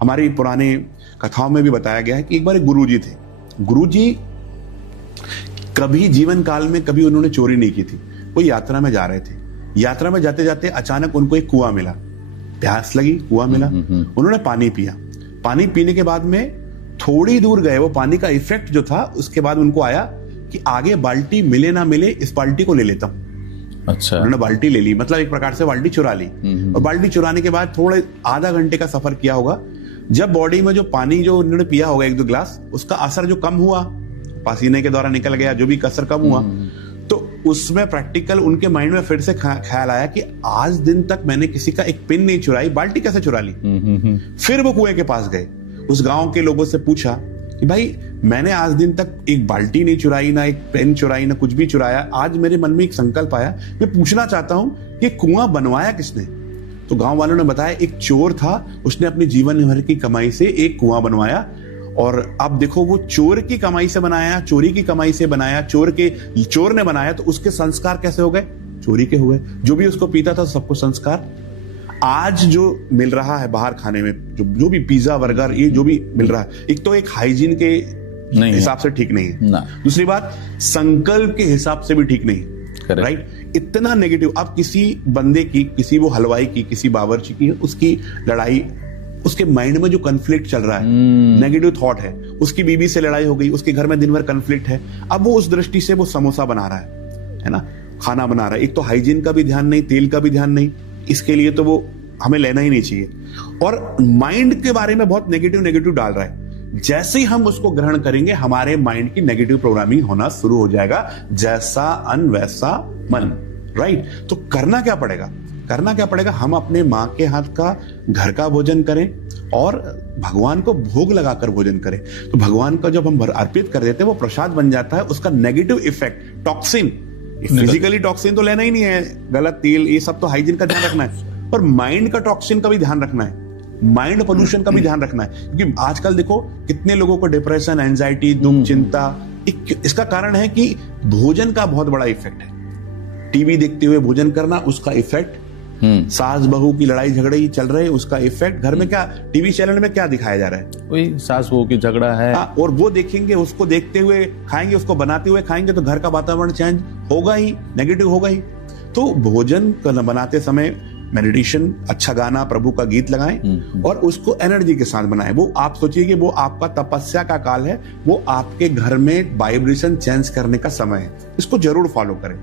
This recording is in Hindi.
हमारी पुराने कथाओं में भी बताया गया है कि एक बार एक गुरुजी थे। गुरुजी कभी जीवन काल में कभी उन्होंने चोरी नहीं की थी। वो यात्रा में जा रहे थे, यात्रा में जाते जाते अचानक उनको एक कुआं मिला, प्यास लगी, कुआं मिला, उन्होंने पानी पिया। पानी पीने के बाद में थोड़ी दूर गए, वो पानी का इफेक्ट जो था उसके बाद उनको आया कि आगे बाल्टी मिले ना मिले, इस बाल्टी को ले लेता हूं। अच्छा, उन्होंने बाल्टी ले ली, मतलब एक प्रकार से बाल्टी चुरा ली। और बाल्टी चुराने के बाद थोड़े आधा घंटे का सफर किया होगा, जब बॉडी में जो पानी जो उन्होंने पिया होगा 1-2 गिलास, उसका असर जो कम हुआ, पसीने के द्वारा निकल गया, जो भी कसर कम हुआ, तो उसमें प्रैक्टिकल उनके माइंड में फिर से ख्याल आया कि आज दिन तक मैंने किसी का एक पिन नहीं चुराई, बाल्टी कैसे चुरा ली। फिर वो कुएं के पास गए, उस गांव के लोगों से पूछा कि भाई मैंने आज दिन तक एक बाल्टी नहीं चुराई, ना एक पेन चुराई, ना कुछ भी चुराया, आज मेरे मन में एक संकल्प आया, मैं पूछना चाहता हूं कि कुआं बनवाया किसने। तो गांव वालों ने बताया एक चोर था, उसने अपनी जीवन भर की कमाई से एक कुआं बनवाया। और अब देखो, वो चोर की कमाई से बनाया, चोरी की कमाई से बनाया, चोर ने बनाया, तो उसके संस्कार कैसे हो गए? चोरी के हो गए। जो भी उसको पीता था सबको संस्कार। आज जो मिल रहा है बाहर खाने में, जो भी पिज्जा बर्गर, ये जो भी मिल रहा है, एक तो एक हाइजीन के हिसाब से ठीक नहीं है ना। दूसरी बात संकल्प के हिसाब से भी ठीक नहीं है, राइट। इतना नेगेटिव। अब किसी बंदे की, किसी वो हलवाई की, किसी बावर्ची की, उसकी लड़ाई, उसके माइंड में जो कन्फ्लिक्ट चल रहा है, नेगेटिव थॉट है, उसकी बीवी से लड़ाई हो गई, उसके घर में दिन भर कन्फ्लिक्ट है, अब वो उस दृष्टि से वो समोसा बना रहा है ना, खाना बना रहा है। एक तो हाइजीन का भी ध्यान नहीं, तेल का भी ध्यान नहीं, इसके लिए तो वो हमें लेना ही नहीं चाहिए। और माइंड के बारे में बहुत नेगेटिव डाल रहा है। जैसे ही हम उसको ग्रहण करेंगे, हमारे माइंड की नेगेटिव प्रोग्रामिंग होना शुरू हो जाएगा। जैसा अन्न वैसा मन, राइट। तो करना क्या पड़ेगा? हम अपने माँ के हाथ का घर का भोजन करें और भगवान को भोग लगाकर भोजन करें। तो भगवान का जब हम अर्पित कर देते हैं, वो प्रसाद बन जाता है। उसका negative effect, toxin, physically toxin तो लेना ही नहीं है, गलत तेल, ये सब तो हाइजीन का ध्यान रखना है, पर माइंड का टॉक्सिन का भी ध्यान रखना है, माइंड पोल्यूशन का भी ध्यान रखना है। क्योंकि आजकल देखो कितने लोगों को डिप्रेशन, एंजाइटी, दुख, चिंता, इसका कारण है कि भोजन का बहुत बड़ा इफेक्ट है। टीवी देखते हुए भोजन करना, उसका इफेक्ट, सास बहू की लड़ाई झगड़े ही चल रहे, उसका इफेक्ट। घर में क्या टीवी चैनल में क्या दिखाया जा रहा है? वही सास बहू की झगड़ा है। और वो देखेंगे, उसको देखते हुए खाएंगे, उसको बनाते हुए खाएंगे, तो घर का वातावरण चेंज होगा ही, नेगेटिव होगा ही। तो भोजन बनाते समय मेडिटेशन, अच्छा गाना, प्रभु का गीत लगाएं और उसको एनर्जी के साथ बनाएं। वो आप सोचिए कि वो आपका तपस्या का काल है, वो आपके घर में वाइब्रेशन चेंज करने का समय है। इसको जरूर फॉलो करें।